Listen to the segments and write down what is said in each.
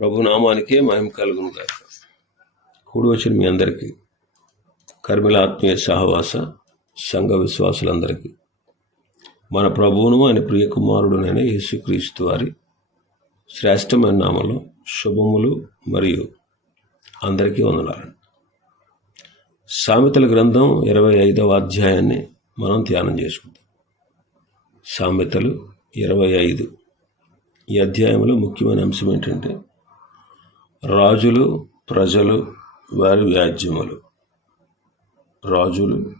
ప్రభు నామానికే మహిమ కలుగును గాక. కూడి వచ్చిన మీ అందరికీ కర్మిల ఆత్మీయ సహవాస సంఘ విశ్వాసులందరికీ మన ప్రభువును ఆయన ప్రియ కుమారుడునైన యేసుక్రీస్తు వారి శ్రేష్టమైన నామలు శుభములు మరియు అందరికీ వందనాలు. సామెతల గ్రంథం ఇరవై ఐదవ అధ్యాయాన్ని మనం ధ్యానం చేసుకుందాం. సామెతలు ఇరవై ఐదు. ఈ అధ్యాయంలో ముఖ్యమైన అంశం ఏంటంటే రాజులు ప్రజలు వారి వ్యాజ్యములు. రాజులు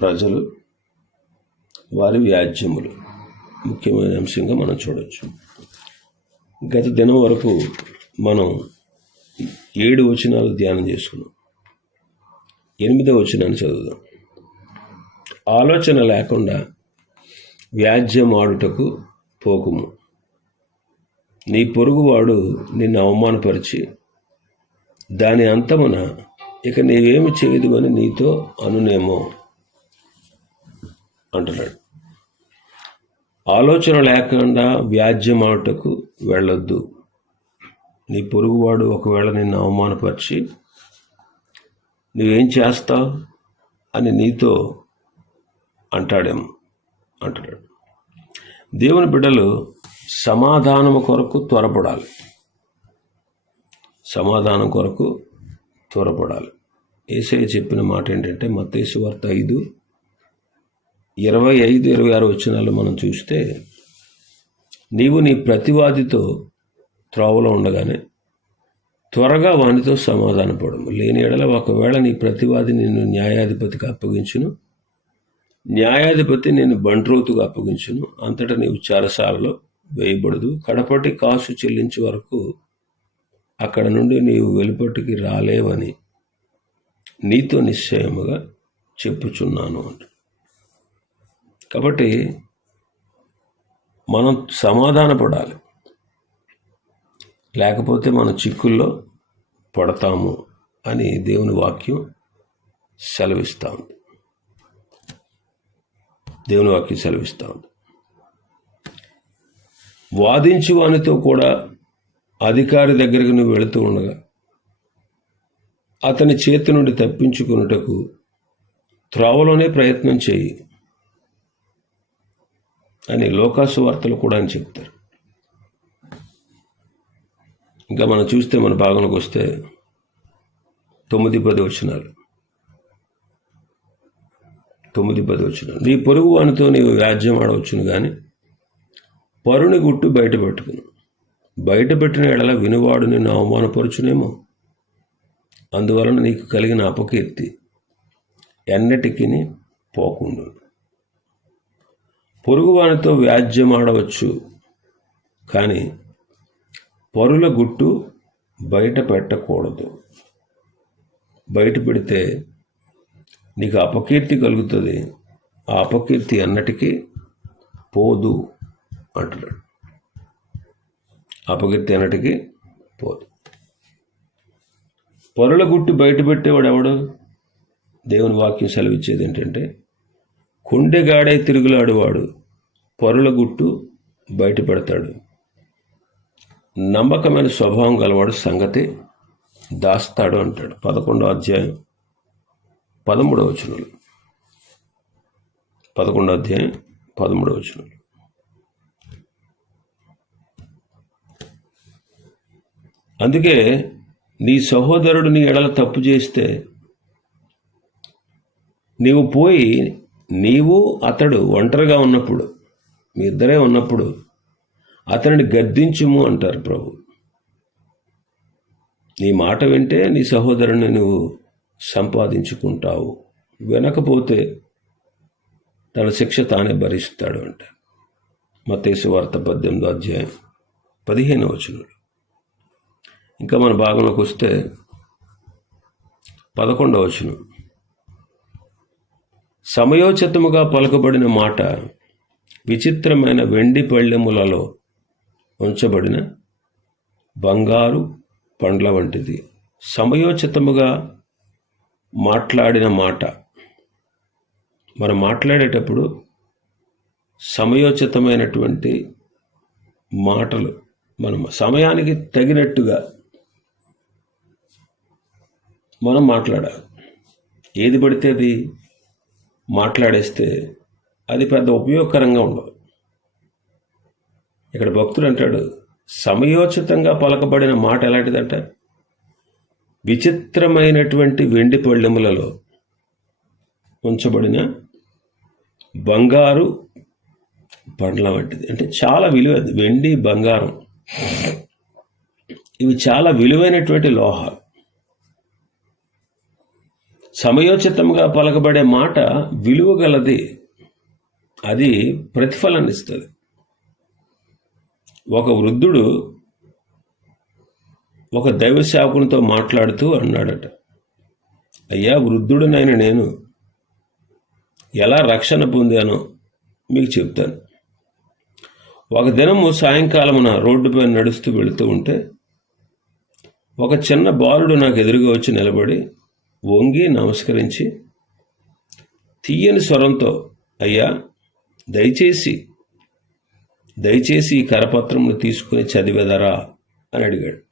ప్రజలు వారి వ్యాజ్యములు. ముఖ్యమైన అంశంగా మనం చూడవచ్చు గత దినం వరకు మనం ఏడు వచనాలు ధ్యానం చేసుకున్నాం. ఎనిమిదో వచనాన్ని చదువుదాం. ఆలోచన లేకుండా వ్యాజ్యం ఆడుటకు పోకుము. నీ పొరుగువాడు నిన్ను అవమానపరిచి దాని అంతమున ఇక నీవేమి చేయదు అని నీతో అనునేమో అంటున్నాడు. ఆలోచన లేకుండా వ్యాజ్యమాటకు వెళ్ళొద్దు. నీ పొరుగువాడు ఒకవేళ నిన్ను అవమానపరిచి నువ్వేం చేస్తావు అని నీతో అంటాడేమో అంటున్నాడు. దేవుని బిడ్డలు సమాధానము కొరకు త్వరపడాలి. సమాధానం కొరకు త్వరపడాలి. ఏసయ్య చెప్పిన మాట ఏంటంటే మతేసు వార్త ఐదు ఇరవై ఐదు ఇరవై ఆరు వచ్చినాల్లో మనం చూస్తే నీవు నీ ప్రతివాదితో త్రోవలో ఉండగానే త్వరగా వానితో సమాధానపడము. లేని ఎడల ఒకవేళ నీ ప్రతివాది నిన్ను న్యాయాధిపతికి అప్పగించును న్యాయాధిపతి నేను బంట్రోతుగా అప్పగించును అంతటా నీవు చారసాలలో వేయబడదు. కడపటి కాసు చెల్లించే వరకు అక్కడ నుండి నీవు వెలుపటికి రాలేవని నీతో నిశ్చయముగా చెప్పుచున్నాను అంట. కాబట్టి మనం సమాధానపడాలి. లేకపోతే మనం చిక్కుల్లో పడతాము అని దేవుని వాక్యం సెలవిస్తూ ఉంది. దేవుని వాక్యం సెలవిస్తూ ఉంది. వాదించువానితో కూడా అధికారి దగ్గరికి నువ్వు వెళుతూ ఉండగా అతని చేతి నుండి తప్పించుకున్నటకు త్రోవలోనే ప్రయత్నం చేయి అని లోకాసు వార్తలు కూడా అని చెప్తారు. ఇంకా మనం చూస్తే మన భాగంలోకి వస్తే తొమ్మిది పది వచనాలు. తొమ్మిది పది వచనాలు. నీ పొరుగు వానితో నీవు వ్యాజ్యం ఆడవచ్చును కానీ పరుని గుట్టు బయట పెట్టుకును బయట పెట్టిన ఎడల వినువాడు నిన్ను అవమానపరచునేమో? అందువలన నీకు కలిగిన అపకీర్తి ఎన్నటికీ పోకుండు పొరుగువానితో వ్యాజ్యం ఆడవచ్చు కానీ పరుల గుట్టు బయట పెట్టకూడదు. బయట పెడితే నీకు అపకీర్తి కలుగుతుంది. ఆ అపకీర్తి అన్నటికీ పోదు. అంటున్నాడు. అపకీర్తి అన్నటికీ పోదు. పొరల గుట్టు బయటపెట్టేవాడు ఎవడు? దేవుని వాక్యం సెలవిచ్చేది ఏంటంటే కుండెగాడై తిరుగులాడువాడు పరుల గుట్టు బయట పెడతాడు నమ్మకమైన స్వభావం గలవాడు సంగతి దాస్తాడు అంటాడు. పదకొండో అధ్యాయం పదమూడవ వచనంలో. పదకొండో అధ్యాయం పదమూడవ వచనంలో. అందుకే నీ సహోదరుడు నీ ఎడల తప్పు చేస్తే నీవు పోయి నీవు అతడు ఒంటరిగా ఉన్నప్పుడు మీ ఇద్దరే ఉన్నప్పుడు అతనిని గద్దించుము అంటారు ప్రభు. నీ మాట వింటే నీ సహోదరుని నువ్వు సంపాదించుకుంటావు. వినకపోతే తన శిక్ష తానే భరిస్తాడు అంట. మతేసు వార్త పద్దెనిమిదో అధ్యాయం పదిహేను వచనంలో. ఇంకా మన భాగంలోకి వస్తే పదకొండవ వచనం. సమయోచితముగా పలకబడిన మాట విచిత్రమైన వెండి పళ్ళెములలో ఉంచబడిన బంగారు పండ్ల వంటిది. సమయోచితముగా మాట్లాడిన మాట. మనం మాట్లాడేటప్పుడు సమయోచితమైనటువంటి మాటలు మనం సమయానికి తగినట్టుగా మనం మాట్లాడాలి. ఏది పడితే అది మాట్లాడేస్తే అది పెద్ద ఉపయోగకరంగా ఉండదు. ఇక్కడ భక్తుడు అంటాడు సమయోచితంగా పలకబడిన మాట ఎలాంటిదంట విచిత్రమైనటువంటి వెండి పళ్ళెములలో ఉంచబడిన బంగారు పండ్ల వంటిది. అంటే చాలా విలువ వెండి బంగారం. ఇవి చాలా విలువైనటువంటి లోహాలు. సమయోచితంగా పలకబడే మాట విలువగలది. అది ప్రతిఫలాన్ని ఇస్తుంది ఒక వృద్ధుడు ఒక దైవ సేవకునితో మాట్లాడుతూ అన్నాడట అయ్యా వృద్ధుడునైన నేను ఎలా రక్షణ పొందానో మీకు చెప్తాను. ఒక దినము సాయంకాలమున రోడ్డుపై నడుస్తూ వెళుతూ ఉంటే ఒక చిన్న బాలుడు నాకు ఎదురుగా వచ్చి నిలబడి వంగి నమస్కరించి తీయని స్వరంతో అయ్యా దయచేసి దయచేసి ఈ కరపత్రమును తీసుకుని చదివేదరా? అని అడిగాడు.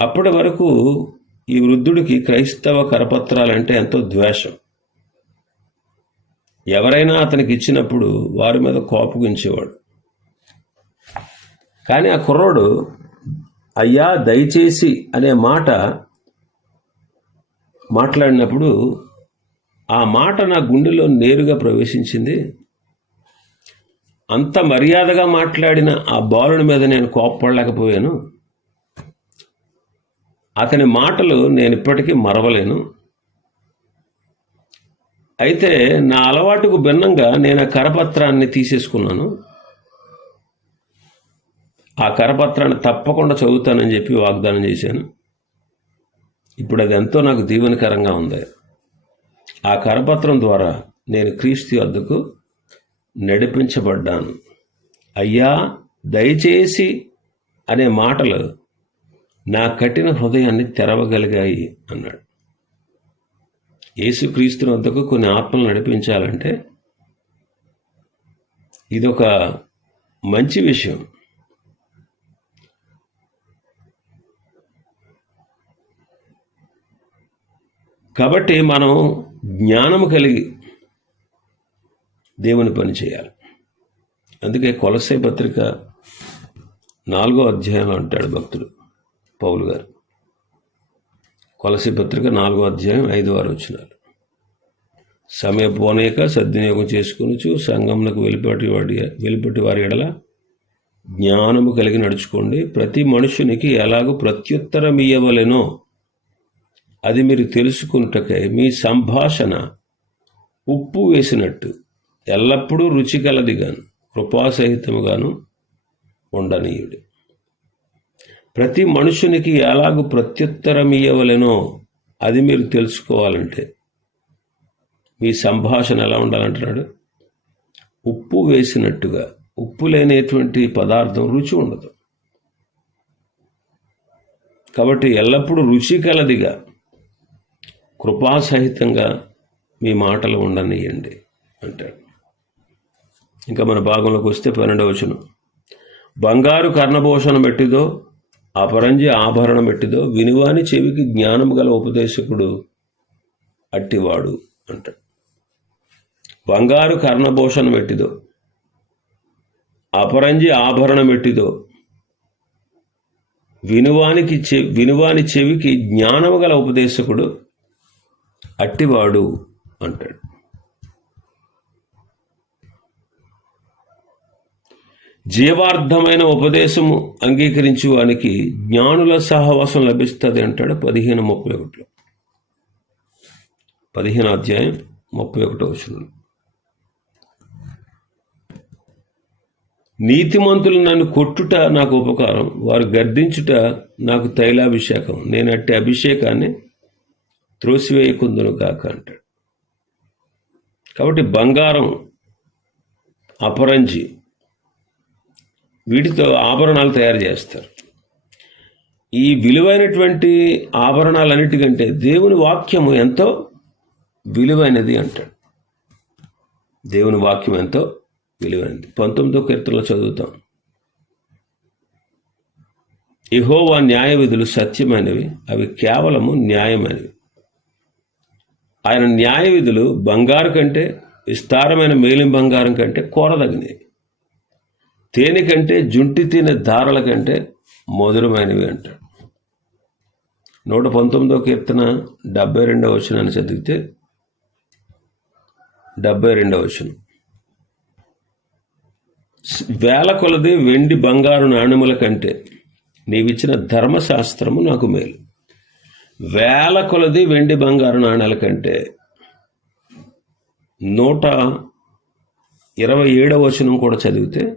అప్పటి వరకు ఈ వృద్ధుడికి క్రైస్తవ కరపత్రాలంటే ఎంతో ద్వేషం. ఎవరైనా అతనికి ఇచ్చినప్పుడు వారి మీద కోపగించేవాడు కానీ ఆ కుర్రోడు అయ్యా దయచేసి అనే మాట మాట్లాడినప్పుడు ఆ మాట నా గుండెలో నేరుగా ప్రవేశించింది. అంత మర్యాదగా మాట్లాడిన ఆ బాలుడి మీద నేను కోప్పడలేకపోయాను. అతని మాటలు నేను ఇప్పటికీ మరవలేను. అయితే నా అలవాటుకు భిన్నంగా నేను ఆ కరపత్రాన్ని తీసేసుకున్నాను. ఆ కరపత్రాన్ని తప్పకుండా చదువుతానని చెప్పి వాగ్దానం చేశాను. ఇప్పుడు అది ఎంతో నాకు దీవెనకరంగా ఉంది. ఆ కరపత్రం ద్వారా నేను క్రీస్తు వద్దకు నడిపించబడ్డాను. అయ్యా దయచేసి అనే మాటలు నా కఠిన హృదయాన్ని తెరవగలిగాయి అన్నాడు. యేసుక్రీస్తుని వద్దకు కొన్ని ఆత్మలు నడిపించాలంటే ఇదొక మంచి విషయం. కాబట్టి మనం జ్ఞానము కలిగి దేవుని పని చేయాలి. అందుకే కొలసే పత్రిక నాలుగో అధ్యాయంలో అంటాడు భక్తుడు పౌలు గారు. కొలసి పత్రిక నాలుగో అధ్యాయం ఐదు వారు వచ్చినారు సమయ పోనేక సద్వినియోగం చేసుకునుచు సంఘంలోకి వెలిపటి వాడి వెలుపటి వారి ఎడల జ్ఞానము కలిగి నడుచుకోండి. ప్రతి మనుషునికి ఎలాగో ప్రత్యుత్తరం ఇయ్యవలెనో అది మీరు తెలుసుకుంటకై మీ సంభాషణ ఉప్పు వేసినట్టు. ఎల్లప్పుడూ రుచిగలదిగాను కృపాసహితముగాను ఉండనీయుడు. ప్రతి మనుషునికి ఎలాగూ ప్రత్యుత్తరం ఇయ్యవలెనో అది మీరు తెలుసుకోవాలంటే మీ సంభాషణ ఎలా ఉండాలంటున్నాడు? ఉప్పు వేసినట్టుగా ఉప్పు లేనటువంటి పదార్థం రుచి ఉండదు. కాబట్టి ఎల్లప్పుడూ రుచి కలదిగా కృపాసహితంగా మీ మాటలు ఉండనియండి అంటాడు. ఇంకా మన భాగంలోకి వస్తే పన్నెండవచనం బంగారు కర్ణభూషణం పెట్టిదో అపరంజి ఆభరణం పెట్టిదో వినువాని చెవికి జ్ఞానం గల ఉపదేశకుడు అట్టివాడు అంటాడు. బంగారు కర్ణభూషణం పెట్టిదో అపరంజి ఆభరణం పెట్టిదో వినువానికి చె వినువాని చెవికి జ్ఞానము గల ఉపదేశకుడు అట్టివాడు అంటాడు. జీవార్థమైన ఉపదేశము అంగీకరించు వానికి జ్ఞానుల సహవాసం లభిస్తుంది అంటాడు పదిహేను ముప్పై ఒకటిలో. పదిహేను అధ్యాయం ముప్పై ఒకటో వచనం నీతిమంతులు నన్ను కొట్టుట నాకు ఉపకారం వారు గర్దించుట నాకు తైలాభిషేకం నేను అభిషేకాన్ని త్రోసివేయకుందును కాక అంటాడు. కాబట్టి బంగారం అపరంజి వీటితో ఆభరణాలు తయారు చేస్తారు. ఈ విలువైనటువంటి ఆభరణాలన్నిటికంటే దేవుని వాక్యము ఎంతో విలువైనది అంటాడు. దేవుని వాక్యం ఎంతో విలువైనది. పంతొమ్మిదో కీర్తనలో చదువుతాం. ఇహోవా న్యాయ విధులు సత్యమైనవి అవి కేవలము న్యాయమైనవి. ఆయన న్యాయ విధులు బంగారు కంటే విస్తారమైన మేలిం బంగారం కంటే కోరదగినవి. తేనె కంటే జుంటి తినే దారల కంటే మధురమైనవి అంటాడు నూట పంతొమ్మిదో కీర్తన డెబ్బై రెండవ వచనాన్ని చదివితే డెబ్బై రెండవ వచనం. వేల కొలది వెండి బంగారు నాణ్యముల కంటే నీవిచ్చిన ధర్మశాస్త్రము నాకు మేలు. వేల కొలది వెండి బంగారు నాణ్యాల కంటే నూట ఇరవై ఏడవ వచనం కూడా చదివితే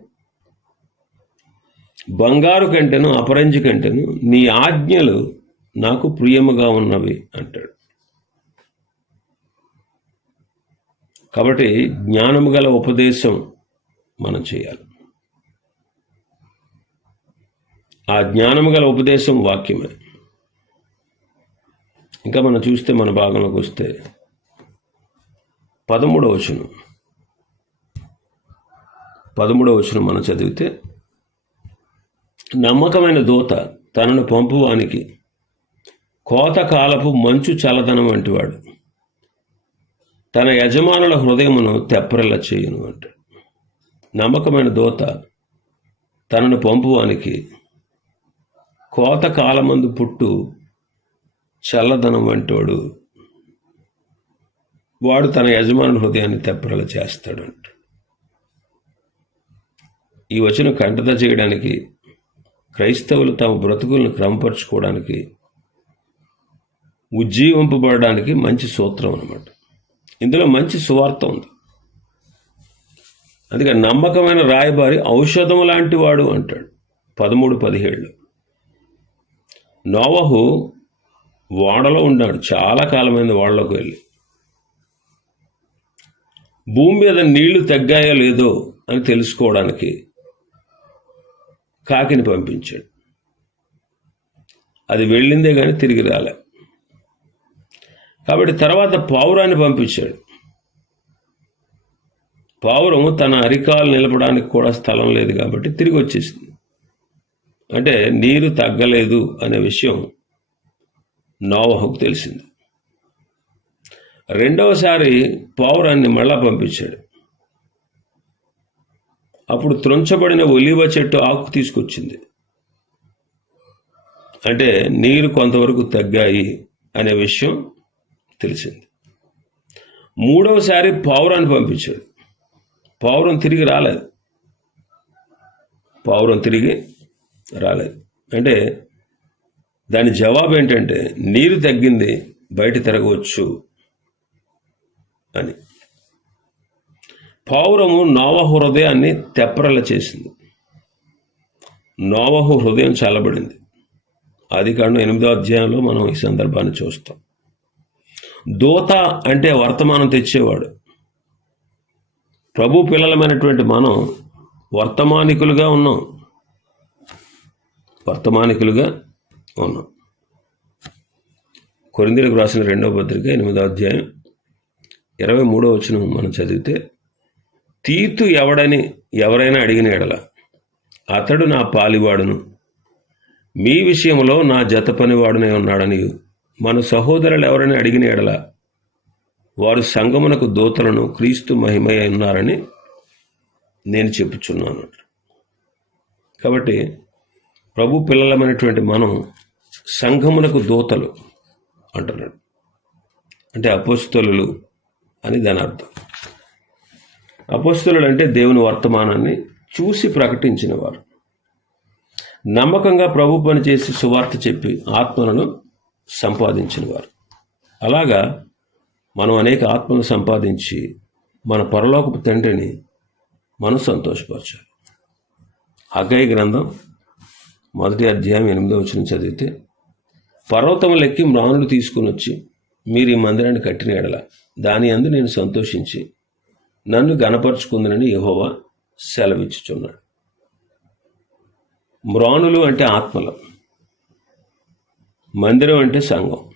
బంగారు కంటేను అపరంజి కంటేను నీ ఆజ్ఞలు నాకు ప్రియముగా ఉన్నవి అంటాడు. కాబట్టి జ్ఞానము గల ఉపదేశం మనం చేయాలి. ఆ జ్ఞానము గల ఉపదేశం వాక్యమే. ఇంకా మనం చూస్తే మన భాగంలోకి వస్తే పదమూడవ వచనం. పదమూడవ వచనం మనం చదివితే నమ్మకమైన దూత తనను పంపువానికి కోతకాలపు మంచు చల్లదనం వంటివాడు. తన యజమానుల హృదయమును తెప్పరిల్ల చేయను అంటాడు. నమ్మకమైన దూత తనను పంపువానికి కోతకాలమందు పుట్టు చల్లదనం వంటివాడు. వాడు తన యజమానుల హృదయాన్ని తెప్పరిల్ల చేస్తాడంట. ఈ వచనం కంటత చేయడానికి క్రైస్తవులు తమ బ్రతుకులను క్రమపరుచుకోవడానికి ఉజ్జీవింపబడడానికి మంచి సూత్రం అనమాట ఇందులో మంచి సువార్త ఉంది. అందుకే నమ్మకమైన రాయబారి ఔషధం లాంటి వాడు అంటాడు. పదమూడు పదిహేళ్ళు నోవహు ఓడలో ఉన్నాడు చాలా కాలమైంది ఓడలోకి వెళ్ళి. భూమి మీద నీళ్ళు తగ్గాయో లేదో అని తెలుసుకోవడానికి కాకిని పంపించాడు. అది వెళ్ళిందే కానీ తిరిగి రాలే. కాబట్టి తర్వాత పావురాన్ని పంపించాడు. పావురం తన అరికాలు నిలపడానికి కూడా స్థలం లేదు కాబట్టి తిరిగి వచ్చేసింది అంటే నీరు తగ్గలేదు అనే విషయం నోవహకు తెలిసింది. రెండవసారి పావురాన్ని మళ్ళా పంపించాడు. అప్పుడు త్రుంచబడిన ఒలివ చెట్టు ఆకు తీసుకొచ్చింది. అంటే నీరు కొంతవరకు తగ్గాయి అనే విషయం తెలిసింది. మూడవసారి పావురాన్ని పంపించాడు. పావురం తిరిగి రాలేదు. పావురం తిరిగి రాలేదు. అంటే దాని జవాబు ఏంటంటే నీరు తగ్గింది బయట తిరగవచ్చు అని. పావురము నోవహు హృదయాన్ని తెప్పరల చేసింది. నోవహు హృదయం చల్లబడింది. అది కాండం ఎనిమిదో అధ్యాయంలో మనం ఈ సందర్భాన్ని చూస్తాం. దూత అంటే వర్తమానం తెచ్చేవాడు. ప్రభు పిల్లలమైనటువంటి మనం వర్తమానికులుగా ఉన్నాం. వర్తమానికులుగా అవును. కొరిందీలకు రాసిన రెండవ పత్రిక ఎనిమిదో అధ్యాయం ఇరవై మూడో వచ్చిన మనం చదివితే తీతు ఎవడని ఎవరైనా అడిగిన ఎడల అతడు నా పాలివాడును. మీ విషయంలో నా జత పనివాడునే ఉన్నాడని మన సహోదరులు ఎవరైనా అడిగిన ఎడల వారు సంగమునకు దూతలను క్రీస్తు మహిమయ్య ఉన్నారని నేను చెప్పుచున్నాను. కాబట్టి ప్రభు పిల్లలమైనటువంటి మనం సంఘములకు దూతలు అంటున్నాడు. అంటే అపోస్తలు అని దాని అర్థం. అపోస్తలు అంటే దేవుని వర్తమానాన్ని చూసి ప్రకటించిన వారు నమ్మకంగా ప్రభు పని చేసి సువార్త చెప్పి ఆత్మలను సంపాదించిన వారు అలాగా మనం అనేక ఆత్మలను సంపాదించి మన పరలోకపు తండ్రిని మనం సంతోషపరచాలి. అగ్గయ్య గ్రంథం మొదటి అధ్యాయం ఎనిమిదో వచ్చిన చదివితే పర్వతములెక్కి మ్రానులు తీసుకుని వచ్చి మీరు ఈ మందిరాన్ని కట్టిన ఎడల దాని అందు నేను సంతోషించి నన్ను గనపరుచుకుందనని యహోవా సెలవిచ్చుచున్నాడు. మ్రానులు అంటే ఆత్మలు మందిరం అంటే సంఘం.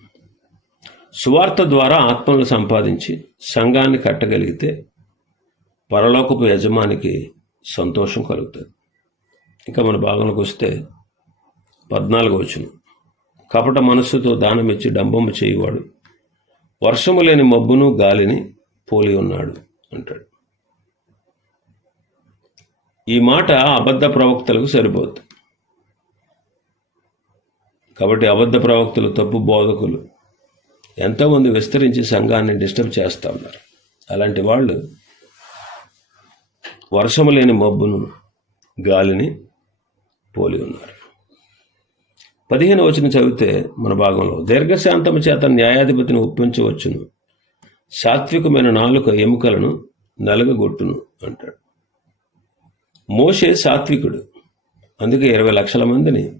సువార్త ద్వారా ఆత్మలను సంపాదించి సంఘాన్ని కట్టగలిగితే పరలోకపు యజమానికి సంతోషం కలుగుతుంది. ఇంకా మన భాగంలోకి వస్తే పద్నాలుగు వచ్చినాం కపట మనస్సుతో దానమిచ్చి డంబము చేయువాడు. వర్షము లేని మబ్బును గాలిని పోలి ఉన్నాడు అంటాడు. ఈ మాట అబద్ధ ప్రవక్తలకు సరిపోతుంది కాబట్టి అబద్ధ ప్రవక్తలు తప్పు బోధకులు ఎంతోమంది విస్తరించి సంఘాన్ని డిస్టర్బ్ చేస్తూ ఉన్నారు. అలాంటి వాళ్ళు వర్షము లేని మబ్బును గాలిని పోలి ఉన్నారు. పదిహేను వచ్చిన చదివితే మన భాగంలో దీర్ఘశాంతము చేత న్యాయాధిపతిని ఒప్పించవచ్చును. సాత్వికమైన నాలుక ఎముకలను నలగగొట్టును అంటాడు. మోషే సాత్వికుడు. అందుకే ఇరవై లక్షల మందిని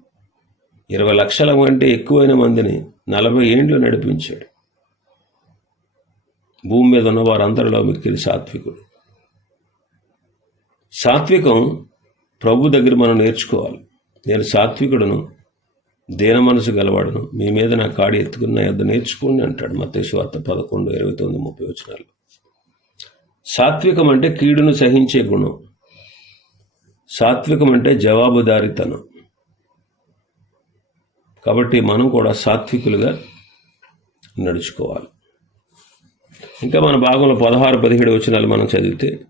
ఇరవై లక్షల కంటే ఎక్కువైన మందిని నలభై ఏండ్లు నడిపించాడు. భూమి మీద ఉన్న వారందరిలో మిక్కిలి సాత్వికుడు. సాత్వికం ప్రభు దగ్గర మనం నేర్చుకోవాలి. నేను సాత్వికుడును దీన మనసు గలవాడును? మీ మీద నా కాడి ఎత్తుకున్న యొద్ద నేర్చుకోండి అంటాడు మతేశ్వార్త పదకొండు ఇరవై తొమ్మిది ముప్పై వచ్చినాలు సాత్వికం అంటే కీడును సహించే గుణం. సాత్వికం అంటే జవాబుదారితనం. కాబట్టి మనం కూడా సాత్వికులుగా నడుచుకోవాలి. ఇంకా మన భాగంలో పదహారు పదిహేడు వచనాలు మనం చదివితే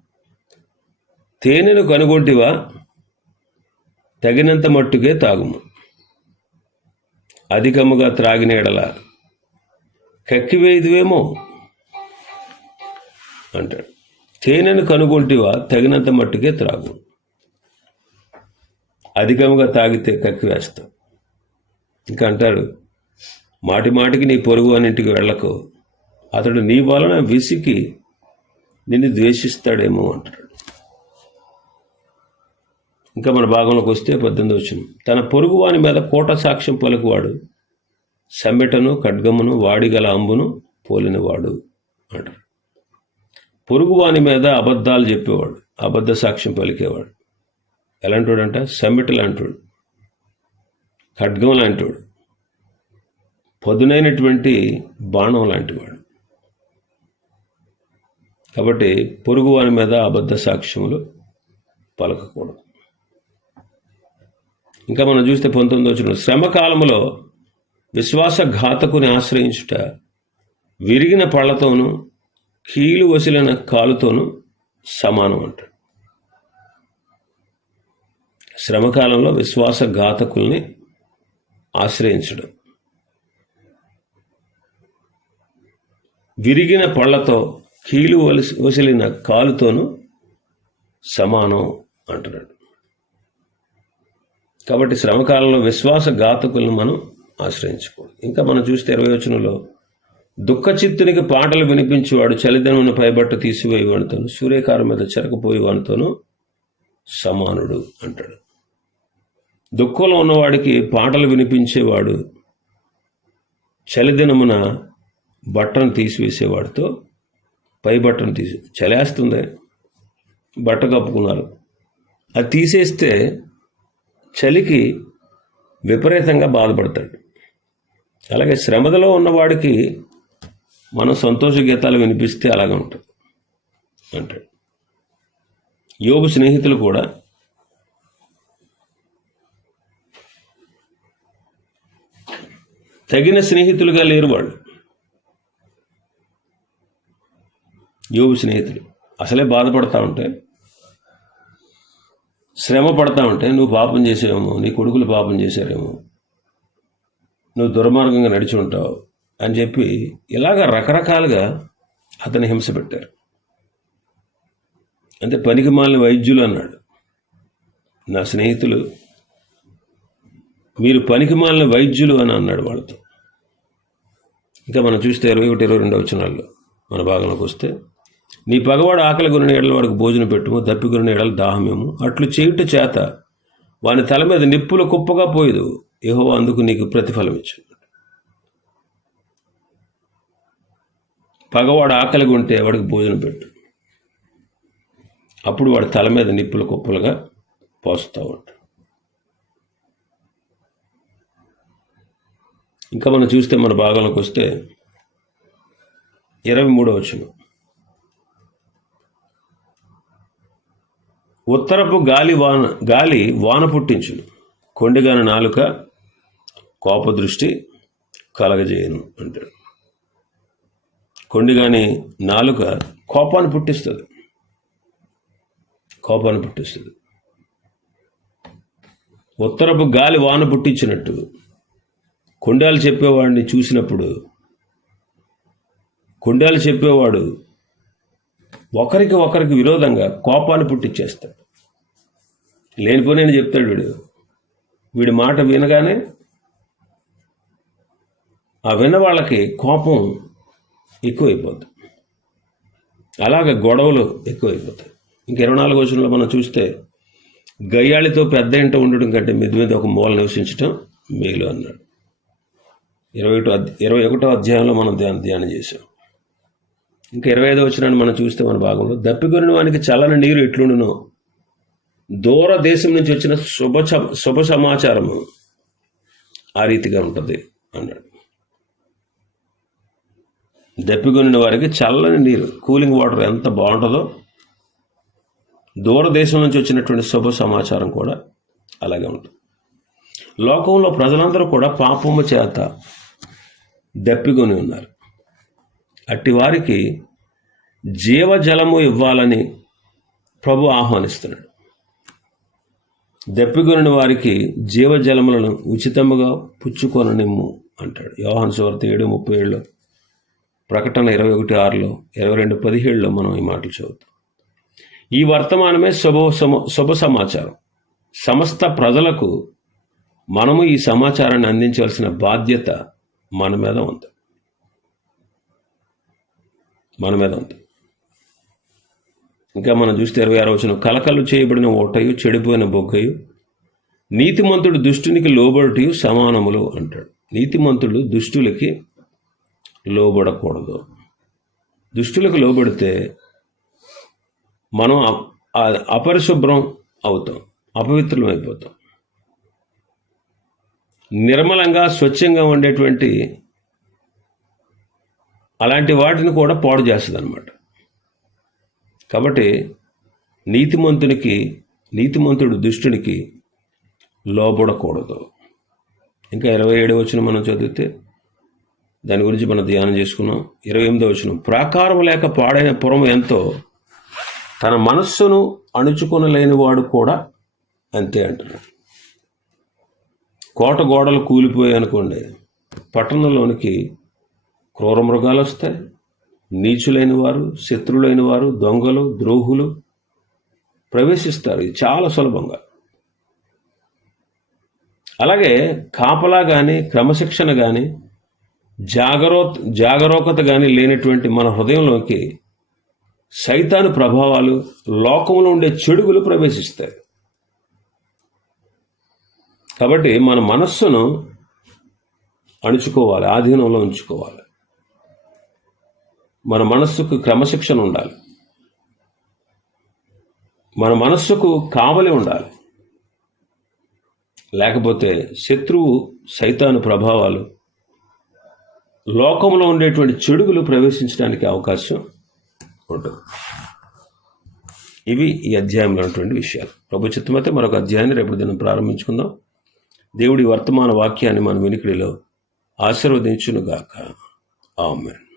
తేనెను కనుగొంటివా? తగినంత మట్టుకే తాగుము. అధికముగా త్రాగిన ఎడల. కక్కివేయుదువేమో అంటాడు. తేనెను కనుగొంటివా? తగినంత మట్టుకే త్రాగు. అధికముగా తాగితే కక్కివేస్తాం ఇంకా అంటాడు మాటి మాటికి నీ పొరుగు అన్నింటికి వెళ్ళకు. అతడు నీ వలన విసికి నిన్ను ద్వేషిస్తాడేమో అంటాడు. ఇంకా మన భాగంలోకి వస్తే పద్దెనిమిది వచ్చిన తన పొరుగు వాని మీద కోట సాక్ష్యం పలుకువాడు. సమ్మెటను ఖడ్గమును వాడిగల అంబును పోలినవాడు అంటారు పొరుగు వాని మీద అబద్ధాలు చెప్పేవాడు. అబద్ధ సాక్ష్యం పలికేవాడు. ఎలాంటివాడు అంట సమ్మెట లాంటివాడు ఖడ్గం లాంటివాడు పదునైనటువంటి బాణం లాంటివాడు. కాబట్టి పొరుగు వాని మీద అబద్ధ సాక్ష్యములు పలకకూడదు. ఇంకా మనం చూస్తే పంతొమ్మిది వచ్చిన శ్రమకాలంలో విశ్వాసఘాతకుని ఆశ్రయించుట విరిగిన పళ్ళతోనూ కీలు వసిలిన కాలుతోనూ సమానం అంట. శ్రమకాలంలో విశ్వాసఘాతకుల్ని ఆశ్రయించడం. విరిగిన పళ్ళతో కీలు వలసి వసిలిన కాలుతోనూ సమానం అంటున్నాడు. కాబట్టి శ్రమకాలంలో విశ్వాస ఘాతకులను మనం ఆశ్రయించకూడదు. ఇంకా మనం చూస్తే ఇరవై వచనంలో దుఃఖచిత్తునికి పాటలు వినిపించేవాడు చలిదనమును పైబట్ట తీసివేయి వాడితోను సూర్యకారం మీద చెరకపోయి వాడితోను సమానుడు అంటాడు. దుఃఖంలో ఉన్నవాడికి పాటలు వినిపించేవాడు చలిదినమున బట్టను తీసివేసేవాడితో పై బట్టను తీసి చలేస్తుంది బట్ట కప్పుకున్నారు. అది తీసేస్తే చలికి విపరీతంగా బాధపడతాడు. అలాగే శ్రమదలో ఉన్నవాడికి మనం సంతోష గీతాలు వినిపిస్తే అలాగే ఉంటుంది అంటాడు. యోగు స్నేహితులు కూడా తగిన స్నేహితులుగా లేరు వాళ్ళు యోగు స్నేహితులు. అసలే బాధపడతా ఉంటే శ్రమ పడతా ఉంటే నువ్వు పాపం చేసావేమో నీ కొడుకులు పాపం చేశారేమో నువ్వు దుర్మార్గంగా నడిచి ఉంటావు అని చెప్పి ఇలాగ రకరకాలుగా అతని హింస పెట్టారు. అంటే పనికి మాలిన వైద్యులు అన్నాడు నా స్నేహితులు మీరు పనికి మాలిన వైద్యులు అని అన్నాడు వాళ్ళతో. ఇంకా మనం చూస్తే ఇరవై ఒకటి ఇరవై రెండు వచనాల్లో మన భాగంలోకి వస్తే నీ పగవాడు ఆకలి కొనిన ఎడల వాడికి భోజనం పెట్టుము దప్పి ఎడలు దాహమేము. అట్లు చేయుట చేత వాని తల మీద నిప్పుల కుప్పగా పోయేదు. యహో అందుకు నీకు ప్రతిఫలం ఇచ్చు పగవాడు ఆకలి ఉంటే వాడికి భోజనం పెట్టు. అప్పుడు వాడి తల మీద నిప్పుల కుప్పలుగా పోస్తూ ఉంటాడు ఇంకా మనం చూస్తే మన భాగంలోకి వస్తే ఇరవై మూడో వచ్చిన ఉత్తరపు గాలి వాన గాలి వాన పుట్టించును. కొండగాన నాలుక కోప దృష్టి కలగజేయను అంటాడు. కొండిగాని నాలుక కోపాన్ని పుట్టిస్తుంది. కోపాన్ని పుట్టిస్తుంది. ఉత్తరపు గాలి వాన పుట్టించినట్టు. కొండాలు చెప్పేవాడిని చూసినప్పుడు కొండాలు చెప్పేవాడు ఒకరికి ఒకరికి విరోధంగా కోపాన్ని పుట్టించేస్తాడు. లేనిపోయిన చెప్తాడు వీడు. వీడి మాట వినగానే ఆ విన్న వాళ్ళకి కోపం ఎక్కువైపోద్ది. అలాగే గొడవలు ఎక్కువైపోతాయి. ఇంక ఇరవై నాలుగు వచనంలో మనం చూస్తే గయ్యాళితో పెద్ద ఇంట ఉండడం కంటే మిద్ది మీద ఒక మూల నివసించడం మేలు అన్నాడు. ఇరవై ఒకటో ఇరవై ఒకటో అధ్యాయంలో మనం ధ్యానం ధ్యానం చేసాం ఇంకా ఇరవై ఐదో వచ్చినాన్ని మనం చూస్తే మన భాగంలో దప్పికొరిన వానికి చల్లని నీరు ఎట్లుండునో దూర దేశం నుంచి వచ్చిన శుభ శుభ సమాచారము ఆ రీతిగా ఉంటుంది అన్నాడు. దప్పికొనిన వారికి చల్లని నీరు కూలింగ్ వాటర్ ఎంత బాగుంటుందో దూరదేశం నుంచి వచ్చినటువంటి శుభ సమాచారం కూడా అలాగే ఉంటుంది. లోకంలో ప్రజలందరూ కూడా పాపము చేత దప్పికొని ఉన్నారు. అట్టి వారికి జీవజలము ఇవ్వాలని ప్రభు ఆహ్వానిస్తున్నాడు. దప్పికొనిన వారికి జీవజలములను ఉచితముగా పుచ్చుకొననిమ్ము అంటాడు. యోహాన్ సువార్త ఏడు ముప్పై ఏడులో ప్రకటన ఇరవై ఒకటి ఆరులో ఇరవై రెండు పదిహేడులో మనం ఈ మాటలు చదువుతాం. ఈ వర్తమానమే శుభ సమ- శుభ సమాచారం. సమస్త ప్రజలకు మనము ఈ సమాచారాన్ని అందించవలసిన బాధ్యత మన మీద ఉంది. మన మీద ఉంది. ఇంకా మనం చూస్తే ఇరవై ఆరో వచ్చిన కలకలు చేయబడిన ఓటయు చెడిపోయిన బొగ్గయు నీతిమంతుడు దుష్టునికి లోబడుటయు సమానములు అంటాడు. నీతిమంతుడు దుష్టులకి లోబడకూడదు. దుష్టులకు లోబడితే మనం అపరిశుభ్రం అవుతాం అపవిత్రం అయిపోతాం నిర్మలంగా స్వచ్ఛంగా ఉండేటువంటి అలాంటి వాటిని కూడా పాడు చేస్తుంది అనమాట కాబట్టి నీతిమంతునికి నీతిమంతుడు దుష్టునికి లోబడకూడదు. ఇంకా ఇరవై ఏడు వచ్చిన మనం చదివితే దాని గురించి మనం ధ్యానం చేసుకున్నాం. ఇరవై ఎనిమిదో వచ్చిన ప్రాకారం లేక పాడైన పురం ఎంతో తన మనస్సును అణుచుకొనలేని వాడు కూడా అంతే అంటున్నాడు. కోట గోడలు కూలిపోయాయి అనుకోండి పట్టణంలోనికి క్రూర మృగాలు వస్తాయి నీచులైన వారు శత్రులైన వారు దొంగలు ద్రోహులు ప్రవేశిస్తారు. ఇది చాలా సులభంగా. అలాగే కాపలా కానీ క్రమశిక్షణ కానీ జాగరో జాగరూకత కానీ లేనటువంటి మన హృదయంలోకి సైతాను ప్రభావాలు లోకంలో ఉండే చెడుగులు ప్రవేశిస్తాయి. కాబట్టి మన మనస్సును అణుచుకోవాలి ఆధీనంలో ఉంచుకోవాలి. మన మనస్సుకు క్రమశిక్షణ ఉండాలి. మన మనస్సుకు కావలి ఉండాలి. లేకపోతే శత్రువు సైతాను ప్రభావాలు లోకంలో ఉండేటువంటి చెడుగులు ప్రవేశించడానికి అవకాశం ఉంటుంది. ఇవి ఈ అధ్యాయంలో ఉన్నటువంటి విషయాలు. ప్రభుత్వం అయితే మరొక అధ్యాయాన్ని రేపు దినం ప్రారంభించుకుందాం. దేవుడి వర్తమాన వాక్యాన్ని మన వినికిడిలో ఆశీర్వదించునుగాక. ఆమెన్.